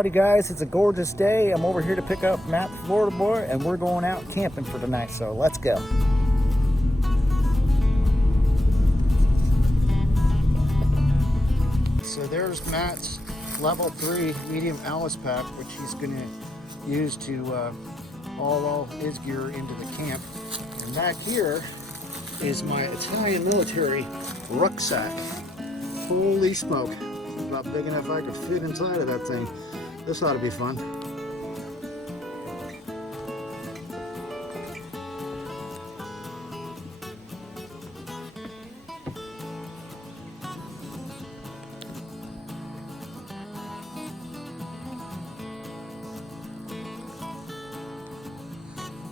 Howdy guys, it's a gorgeous day. I'm over here to pick up Matt the Florida boy and we're going out camping for tonight, so let's go. So there's Matt's level 3 medium Alice pack, which he's going to use to haul all his gear into the camp. And back here is my Italian military rucksack. Holy smoke, about big enough I could fit inside of that thing. This ought to be fun.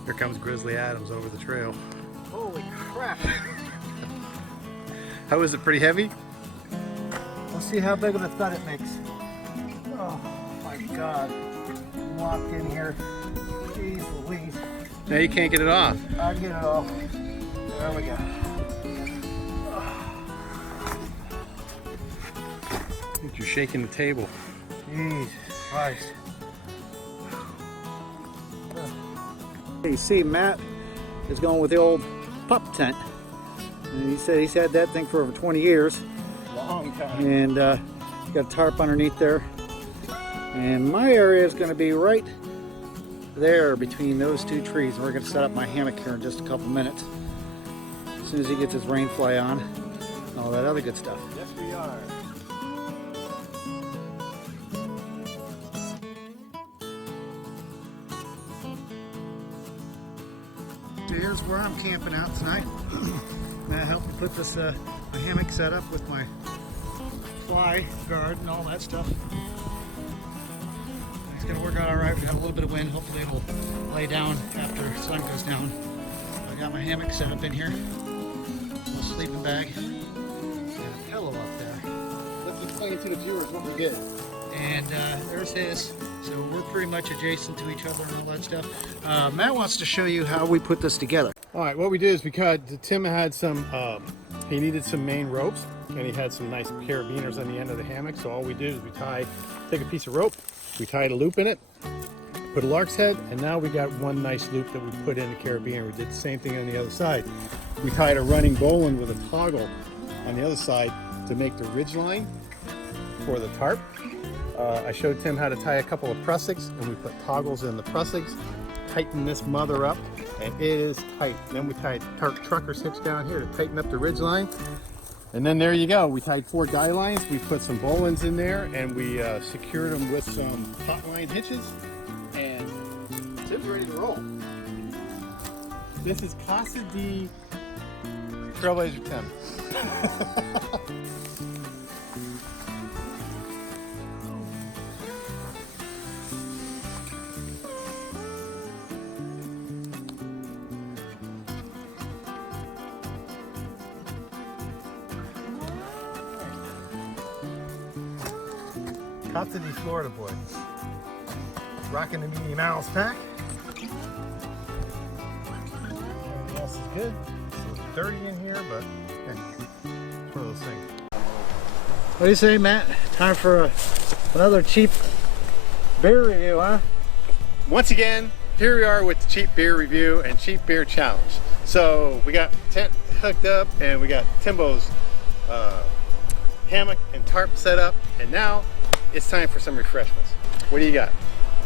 Here comes Grizzly Adams over the trail. Holy crap. How is it? Pretty heavy? Let's see how big of a thud it makes. Oh my God. Walked in here. Jeez Louise. Now you can't get it off. I get it off. There we go. I think you're shaking the table. Jeez Christ. You see, Matt is going with the old pup tent. And he said he's had that thing for over 20 years. Long time. And got a tarp underneath there. And my area is going to be right there between those two trees. We're going to set up my hammock here in just a couple minutes. As soon as he gets his rain fly on and all that other good stuff. Yes, we are. So here's where I'm camping out tonight. Matt helped me put this my hammock set up with my fly guard and all that stuff. It's gonna work out all right. We got a little bit of wind. Hopefully it'll lay down after the sun goes down. I got my hammock set up in here. A little sleeping bag. And a pillow up there. Let's explain to the viewers what we did. And there's his. So we're pretty much adjacent to each other and all that stuff. Matt wants to show you how we put this together. All right, what we did is Tim had some, he needed some main ropes, and he had some nice carabiners on the end of the hammock. So all we did is take a piece of rope, we tied a loop in it, put a lark's head, and now we got one nice loop that we put in the carabiner. We did the same thing on the other side. We tied a running bowline with a toggle on the other side to make the ridge line for the tarp. I showed Tim how to tie a couple of prussiks, and we put toggles in the prussiks, tighten this mother up, and it is tight. Then we tied trucker's hitch down here to tighten up the ridge line. And then there you go. We tied 4 guy lines, we put some bowlines in there, and we secured them with some hot line hitches, and Tim's ready to roll. This is Casa de Trailblazer Tim. Casa de Florida boy. Rocking the medium Alice pack. Everything else is good. It's a little dirty in here, but hey, it's one of those things. What do you say, Matt? Time for another cheap beer review, huh? Once again, here we are with the cheap beer review and cheap beer challenge. So we got tent hooked up and we got Timbo's hammock and tarp set up, and now it's time for some refreshments. What do you got?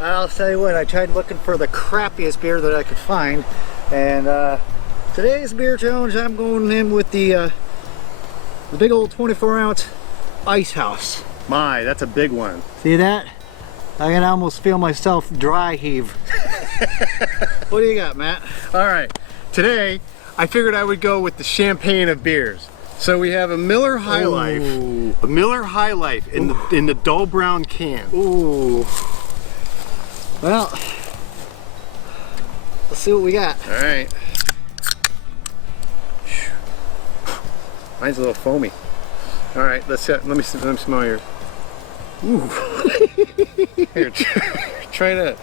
I'll tell you what, I tried looking for the crappiest beer that I could find, and today's beer challenge, I'm going in with the big old 24-ounce Ice House. My, that's a big one. See that? I can almost feel myself dry heave. What do you got, Matt? All right, today I figured I would go with the champagne of beers. So we have a Miller High Life, a Miller High Life in the dull brown can. Ooh. Well, let's see what we got. All right. Mine's a little foamy. All right, let me smell yours. Ooh. Here, try that.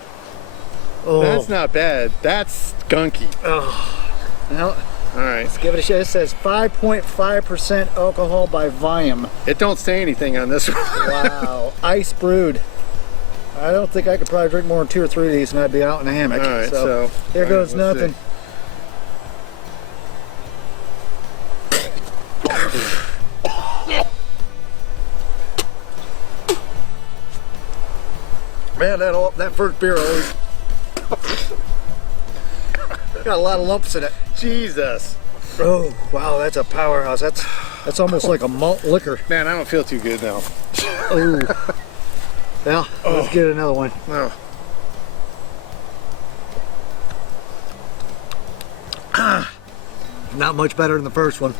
Oh. That's not bad. That's skunky. Oh. Well, all right. let's give it a shot. It says 5.5% alcohol by volume. It don't say anything on this one. Wow. Ice brewed. I don't think I could probably drink more than 2 or 3 of these and I'd be out in a hammock. All right, so there goes nothing. Man, that first beer always got a lot of lumps in it. Jesus. Oh, wow, that's a powerhouse. That's almost like a malt liquor. Man, I don't feel too good now. Oh. Well, let's get another one. No. Not much better than the first one.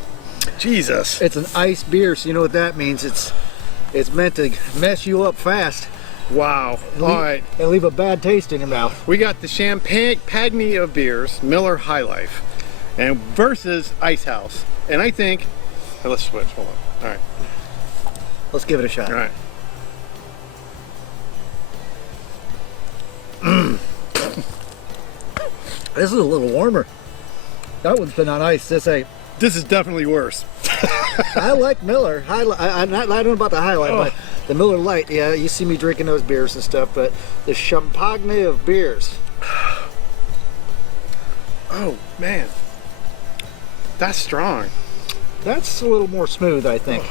Jesus. It's an iced beer, so you know what that means. It's meant to mess you up fast. Wow. All right. And leave a bad taste in your mouth. We got the Champagne of beers, Miller High Life, and versus Ice House. And I think, let's switch. Hold on. All right. Let's give it a shot. All right. This is a little warmer. That one's been on ice. This is definitely worse. I like Miller. I don't know about the High Life, but the Miller Lite, yeah, you see me drinking those beers and stuff, but the Champagne of beers. Oh, man. That's strong. That's a little more smooth, I think.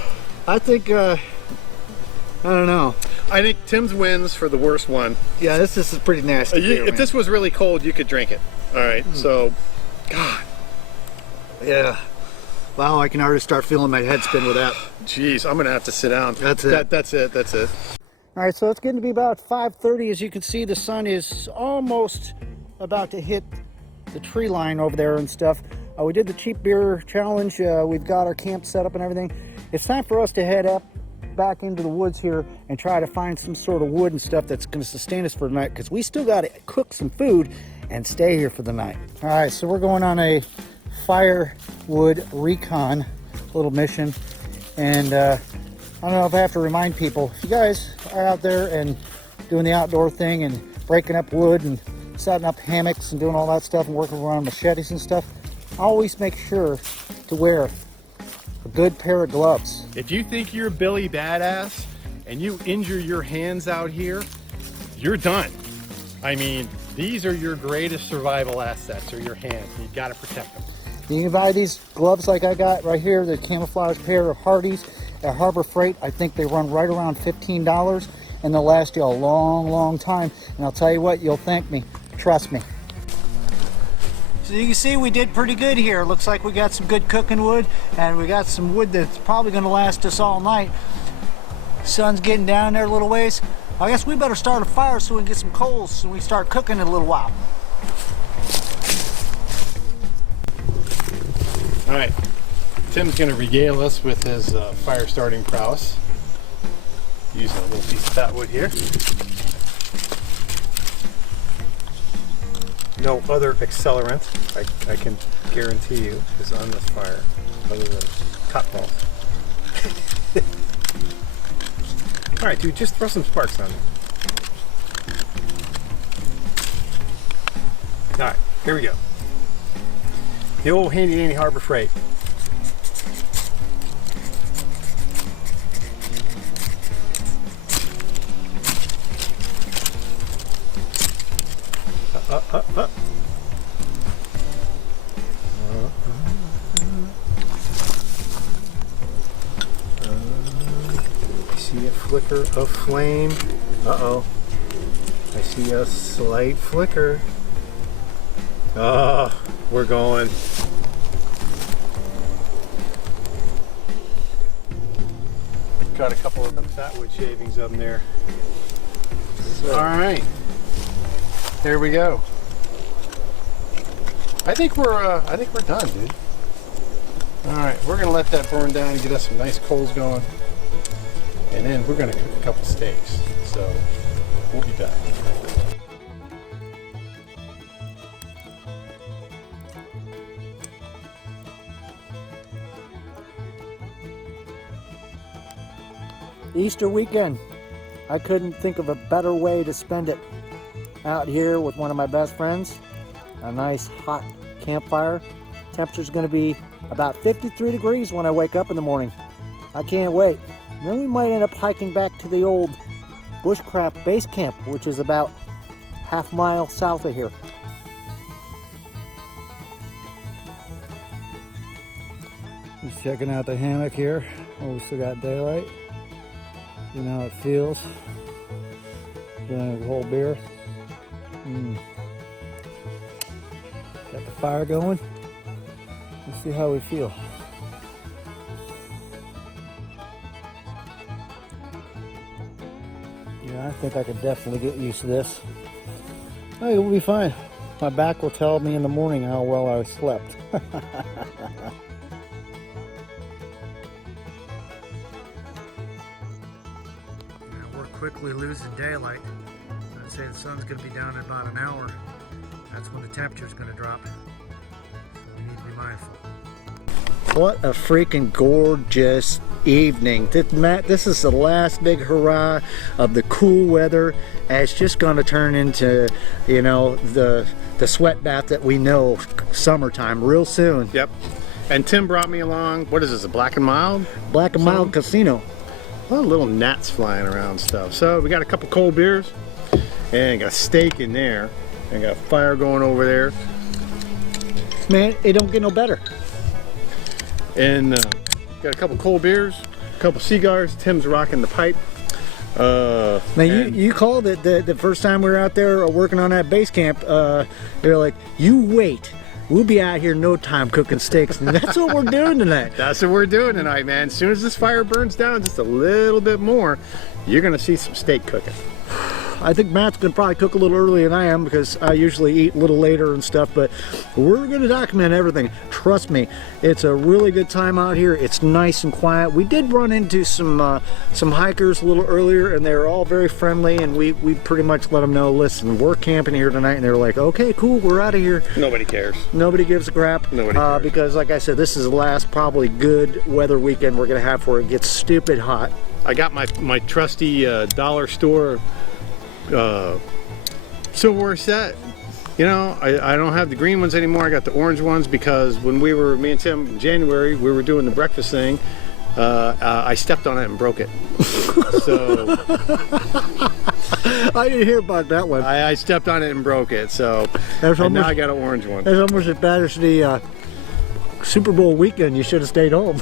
I think, I don't know. I think Tim's wins for the worst one. Yeah, this is pretty nasty beer, if this was really cold, you could drink it. All right, so, God. Yeah. Wow, I can already start feeling my head spin with that. Jeez, I'm going to have to sit down. That's it. That's it. All right, so it's getting to be about 5:30. As you can see, the sun is almost about to hit the tree line over there and stuff. We did the cheap beer challenge. We've got our camp set up and everything. It's time for us to head up back into the woods here and try to find some sort of wood and stuff that's going to sustain us for the night, because we still got to cook some food and stay here for the night. All right, so we're going on a firewood recon little mission, and I don't know if I have to remind people, if you guys are out there and doing the outdoor thing and breaking up wood and setting up hammocks and doing all that stuff and working around machetes and stuff, always make sure to wear a good pair of gloves. If you think you're Billy Badass and you injure your hands out here, you're done. I mean, these are your greatest survival assets, are your hands. You gotta protect them. You can buy these gloves like I got right here, the camouflage pair of Hardee's at Harbor Freight. I think they run right around $15, and they'll last you a long, long time. And I'll tell you what, you'll thank me. Trust me. So you can see we did pretty good here. Looks like we got some good cooking wood, and we got some wood that's probably going to last us all night. Sun's getting down there a little ways. I guess we better start a fire so we can get some coals so we start cooking in a little while. All right, Tim's going to regale us with his fire starting prowess. Using a little piece of fat wood here. No other accelerant, I can guarantee you, is on this fire other than cotton balls. All right, dude, just throw some sparks on it. All right, here we go. The old handy dandy Harbor Freight. I see a flicker of flame. Uh-oh. I see a slight flicker. Oh, we're going. Got a couple of them fatwood shavings up in there. So. All right. There we go. I think we're done, dude. All right, we're gonna let that burn down and get us some nice coals going, and then we're gonna cook a couple steaks. So we'll be back. Easter weekend. I couldn't think of a better way to spend it. Out here with one of my best friends, a nice hot campfire. Temperature's going to be about 53 degrees when I wake up in the morning. I can't wait. And then we might end up hiking back to the old Bushcraft Base Camp, which is about half-mile south of here. He's checking out the hammock here. Oh, we still got daylight. See how it feels. Doing a whole beer. Got the fire going. Let's see how we feel. Yeah, I think I could definitely get used to this. Oh, it will be fine. My back will tell me in the morning how well I slept. We're quickly losing daylight. I'd say the sun's going to be down in about an hour. That's when the temperature's going to drop. So we need to be mindful. What a freaking gorgeous evening. Matt, this is the last big hurrah of the cool weather. And it's just going to turn into, you know, the sweat bath that we know summertime real soon. Yep. And Tim brought me along, what is this, a Black and Mild? Black and Mild Casino. A lot of little gnats flying around stuff. So we got a couple cold beers and got a steak in there and got a fire going over there. Man, it don't get no better. And got a couple cold beers, a couple cigars. Tim's rocking the pipe. Now you called it the first time we were out there working on that base camp. You're like, you wait. We'll be out here in no time cooking steaks, and that's what we're doing tonight. That's what we're doing tonight, man. As soon as this fire burns down just a little bit more, you're gonna see some steak cooking. I think Matt's gonna probably cook a little earlier than I am because I usually eat a little later and stuff, but we're gonna document everything. Trust me, it's a really good time out here. It's nice and quiet. We did run into some hikers a little earlier, and they were all very friendly, and we pretty much let them know, listen, we're camping here tonight, and they were like, okay, cool, we're out of here. Nobody cares. Nobody gives a crap. Nobody cares. Because like I said, this is the last probably good weather weekend we're gonna have where it gets stupid hot. I got my trusty dollar store silverware set. You know, I don't have the green ones anymore. I got the orange ones because when me and Tim in January, we were doing the breakfast thing. I stepped on it and broke it. So I didn't hear about that one. I stepped on it and broke it. So now I got an orange one. That's almost as bad as the Super Bowl weekend. You should have stayed home.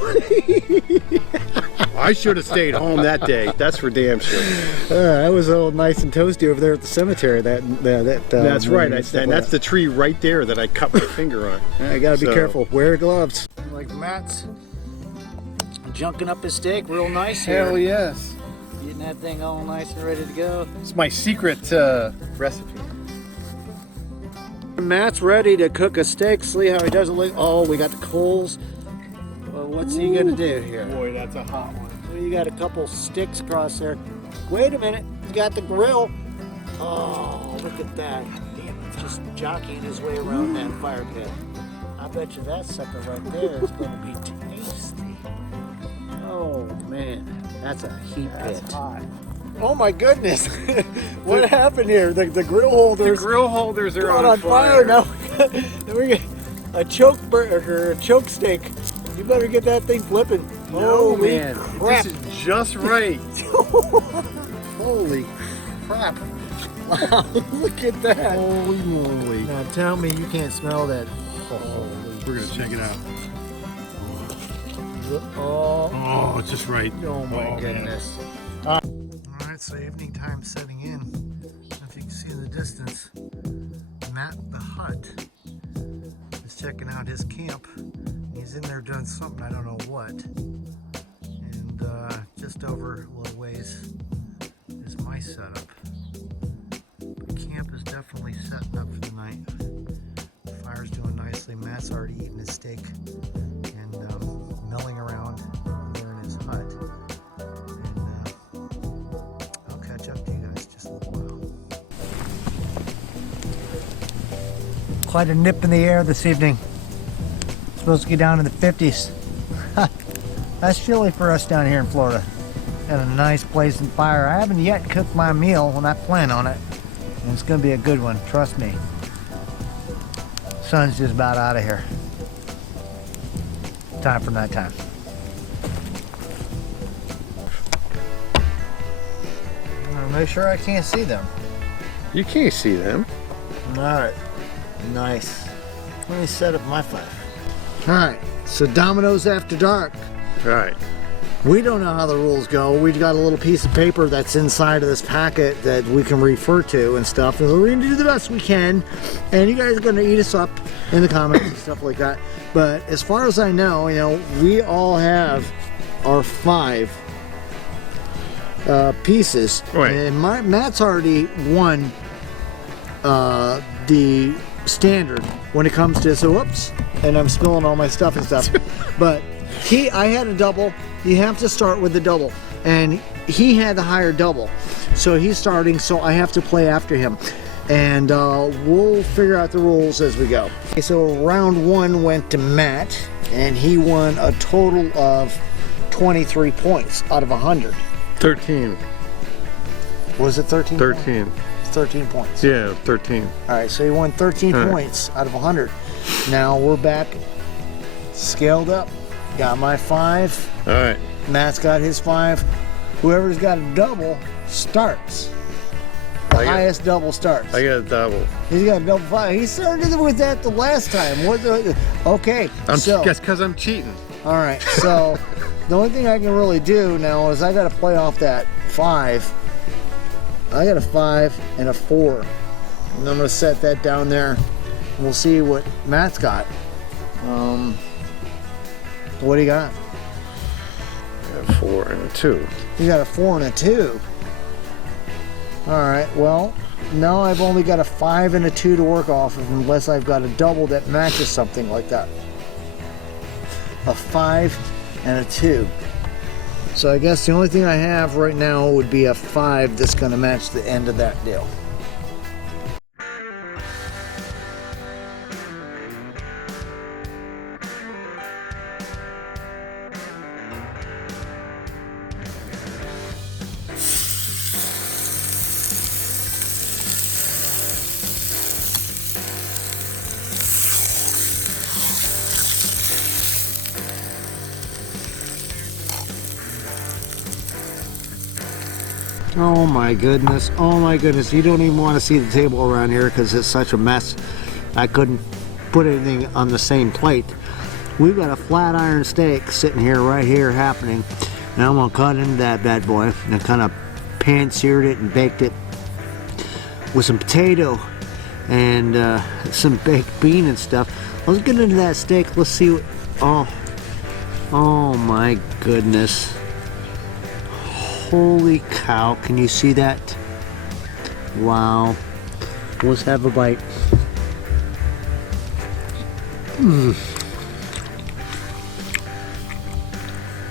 I should have stayed home that day. That's for damn sure. I was all nice and toasty over there at the cemetery. That's right. That's the tree right there that I cut my finger on. I gotta be careful. Wear gloves. Like Matt's junking up his steak real nice here. Hell yes. Getting that thing all nice and ready to go. It's my secret recipe. Matt's ready to cook a steak. See how he does it. Oh, we got the coals. Well, what's he gonna do here? Boy, that's a hot one. Well, you got a couple sticks across there. Wait a minute, he's got the grill. Oh, look at that. Damn, just jockeying his way around that fire pit. I bet you that sucker right there is gonna be tasty. Oh man, that's a heat pit. That's hot. Oh my goodness! What happened here? The grill holders. The grill holders are on fire now. We get a choke burger, a choke steak. You better get that thing flipping. No, holy man, crap. this is just right. Holy crap! Wow, look at that. Holy moly! Now tell me you can't smell that. We're gonna check it out. Oh, it's just right. oh my goodness. Alright, so evening time setting in. If you can see in the distance, Matt the Hut is checking out his camp. He's in there doing something, I don't know what. And just over a little ways is my setup. The camp is definitely setting up for the night. The fire's doing nicely. Matt's already eating his steak and milling around there in his hut. I'll catch up to you guys just a little while. Quite a nip in the air this evening. Supposed to get down in the 50s. That's chilly for us down here in Florida. Got a nice blazing fire. I haven't yet cooked my meal and I plan on it. And it's gonna be a good one, trust me. Sun's just about out of here. Time for nighttime. Make sure I can't see them. You can't see them. Alright. Nice. Let me set up my 5. Alright. So Dominoes After Dark. Right. We don't know how the rules go. We've got a little piece of paper that's inside of this packet that we can refer to and stuff. And we're going to do the best we can. And you guys are going to eat us up in the comments and stuff like that. But as far as I know, we all have our 5 pieces. Right. And Matt's already won the standard when it comes to, so whoops, and I'm spilling all my stuff and stuff. But I had a double. You have to start with the double, and he had the higher double, so he's starting, so I have to play after him, and we'll figure out the rules as we go. Okay, so round 1 went to Matt, and he won a total of 23 points out of 100. 13. Was it 13? 13. 13 points. Yeah, 13. All right, so he won 13 points out of 100. Now we're back, scaled up. Got my 5. All right. Matt's got his 5. Whoever's got a double starts. The highest double starts. I got a double. He's got a double 5. He started with that the last time. Okay. Guess because I'm cheating. All right. So the only thing I can really do now is I got to play off that 5. I got a 5 and a 4. And I'm going to set that down there. And we'll see what Matt's got. What do you got? I got a 4 and a 2. You got a 4 and a 2. Alright, well, now I've only got a 5 and a 2 to work off of unless I've got a double that matches something like that. A 5 and a 2. So I guess the only thing I have right now would be a 5 that's going to match the end of that deal. Oh my goodness, oh my goodness. You don't even want to see the table around here because it's such a mess. I couldn't put anything on the same plate. We've got a flat iron steak sitting here, right here, happening. And I'm gonna cut into that bad boy and kind of pan-seared it and baked it with some potato and some baked bean and stuff. Let's get into that steak. Let's see what, oh my goodness. Holy cow, can you see that? Wow. Let's have a bite.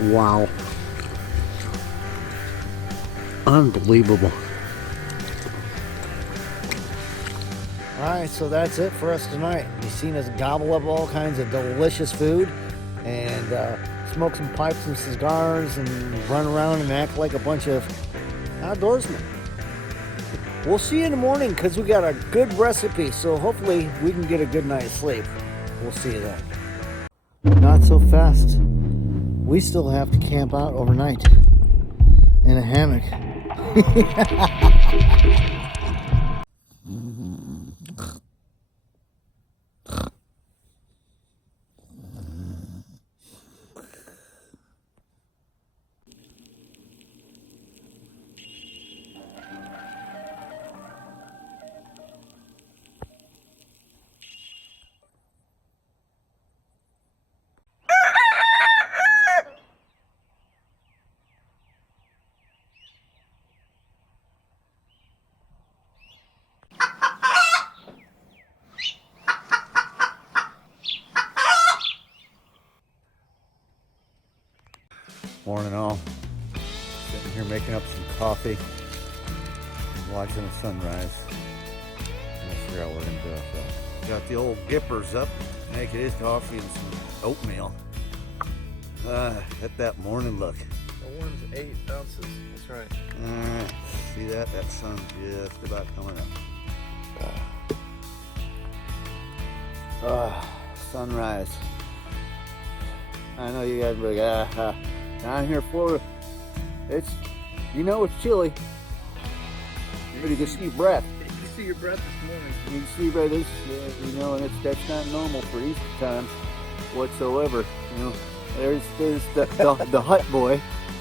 Wow. Unbelievable. Alright, so that's it for us tonight. You've seen us gobble up all kinds of delicious food and smoke some pipes and cigars and run around and act like a bunch of outdoorsmen. We'll see you in the morning because we got a good recipe, so hopefully we can get a good night's sleep. We'll see you then. Not so fast. We still have to camp out overnight in a hammock. Morning all. Sitting here making up some coffee, watching the sunrise. We'll figure out what we're gonna do after that. Got the old Gippers up, making his coffee and some oatmeal. At that morning look. The one's 8 ounces. That's right. See that? That sun's just about coming up. Sunrise. I know you guys are like, down here in Florida, it's chilly. But you can see your breath. You can see your breath this morning. You can see by this, you know, and that's not normal for Easter time whatsoever. You know, there's the hut boy.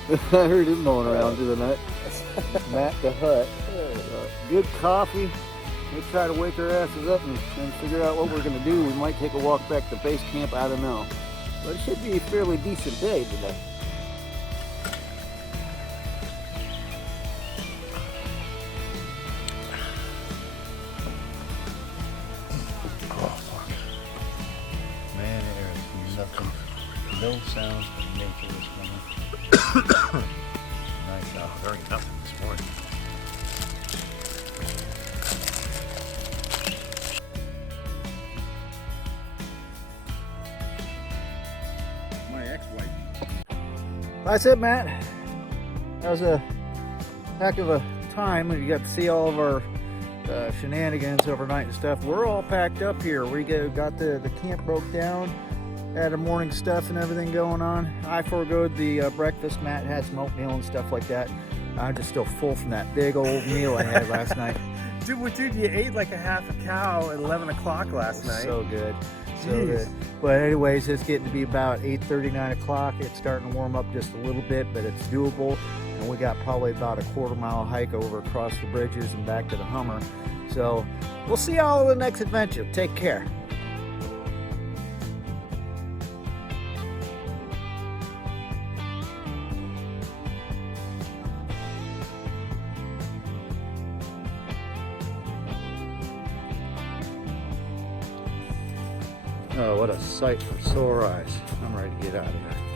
I heard him going around through the night. Matt the hut. Good coffee. We try to wake our asses up and figure out what we're going to do. We might take a walk back to base camp. I don't know. But it should be a fairly decent day today. Oh, fuck. Man, there's nothing, no sounds of nature this morning. Nice out. There ain't nothing this morning. My ex-wife. That's it, Matt. That was a heck of a time. You got to see all of our shenanigans overnight and stuff. We're all packed up here. We got the camp broke down, had our morning stuff and everything going on. I forgoed the breakfast. Matt had some oatmeal and stuff like that. I'm just still full from that big old meal I had last night. Dude, you ate like a half a cow at 11 o'clock last night. So good. So Jeez. good. But anyways, it's getting to be about 8:30, 9 o'clock. It's starting to warm up just a little bit, but it's doable. And we got probably about a quarter-mile hike over across the bridges and back to the Hummer. So we'll see y'all in the next adventure. Take care. Oh, what a sight for sore eyes. I'm ready to get out of here.